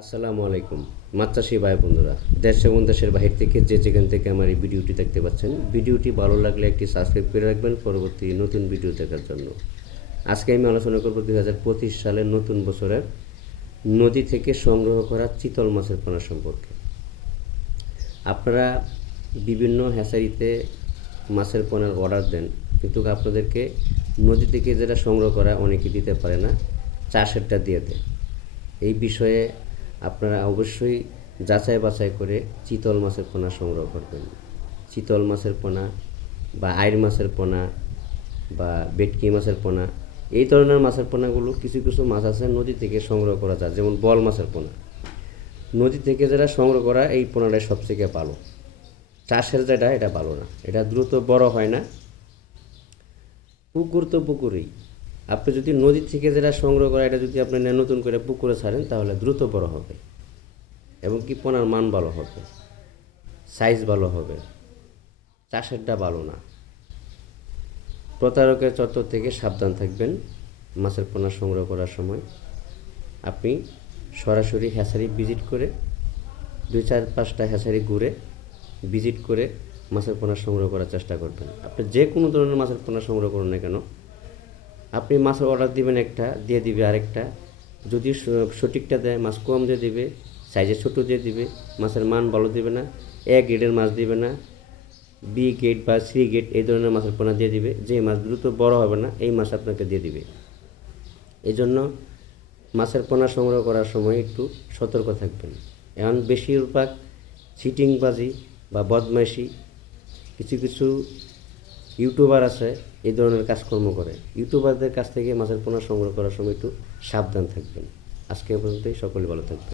আসসালামু আলাইকুম। চাষি ভাই বন্ধুরা, দেশ এবং দেশের বাহির থেকে যে যেখান থেকে আমার এই ভিডিওটি দেখতে পাচ্ছেন, ভিডিওটি ভালো লাগলে একটি সাবস্ক্রাইব করে রাখবেন পরবর্তী নতুন ভিডিও দেখার জন্য। আজকে আমি আলোচনা করব দুই হাজার পঁচিশ সালের নতুন বছরের নদী থেকে সংগ্রহ করা চিতল মাছের পোনা সম্পর্কে। আপনারা বিভিন্ন হ্যাচারিতে মাছের পোনার অর্ডার দেন, কিন্তু আপনাদেরকে নদী থেকে যেটা সংগ্রহ করা অনেকে দিতে পারে না, চাষেরটা দিয়ে দেয়। এই বিষয়ে আপনারা অবশ্যই যাচাই বাছাই করে চিতল মাছের পোনা সংগ্রহ করবেন। চিতল মাছের পোনা বা আইর মাছের পোনা বা বেটকি মাছের পোনা, এই ধরনের মাছের পোনাগুলো কিছু কিছু মাছ আছে নদী থেকে সংগ্রহ করা যায়, যেমন বল মাছের পোনা। নদী থেকে যেটা সংগ্রহ করা এই পোনাটাই সবথেকে ভালো। চাষের যেটা, এটা ভালো না। এটা দ্রুত বড় হয় না। পুকুর তো পুকুরেই। আপনি যদি নদী থেকে যেটা সংগ্রহ করা, এটা যদি আপনি নতুন করে পুকুরে ছাড়েন, তাহলে দ্রুত বড় হবে। এবং কি পোনার মান ভালো হবে? সাইজ ভালো হবে। চাষেরটা ভালো না। প্রতারকের চত্বর থেকে সাবধান থাকবেন মাছের পোনা সংগ্রহ করার সময়। আপনি সরাসরি হ্যাচারি ভিজিট করে, দুই চার পাঁচটা হ্যাচারি ঘুরে ভিজিট করে মাছের পোনা সংগ্রহ করার চেষ্টা করবেন। আপনি যে কোনো ধরনের মাছের পোনা সংগ্রহ করুন না কেন আপনি মাছের অর্ডার দিবেন একটা, দিয়ে দিবে আরেকটা। যদি সঠিকটা দেয়, মাছ কম দিয়ে দিবে সাইজে ছোটো দিয়ে দিবে, মাছের মান ভালো দিবে না এ গ্রেডের মাছ দিবে না বি গ্রেড বা সি গ্রেড এই ধরনের মাছের পোনা দিয়ে দিবে, যে মাছ দ্রুত বড় হবে না, এই মাছ আপনাকে দিয়ে দিবে। এই জন্য মাছের পোনা সংগ্রহ করার সময় একটু সতর্ক থাকবেন। এখন বেশিরভাগ চিটিংবাজি বা বদমাইশি, কিছু কিছু ইউটিউবার আছে, এই ধরনের কাজকর্ম করে। ইউটিউবারদের কাছ থেকে মাছের পোনা সংগ্রহ করার সময় একটু সাবধান থাকবেন। আজকে পর্যন্তই, সকলে ভালো থাকবেন।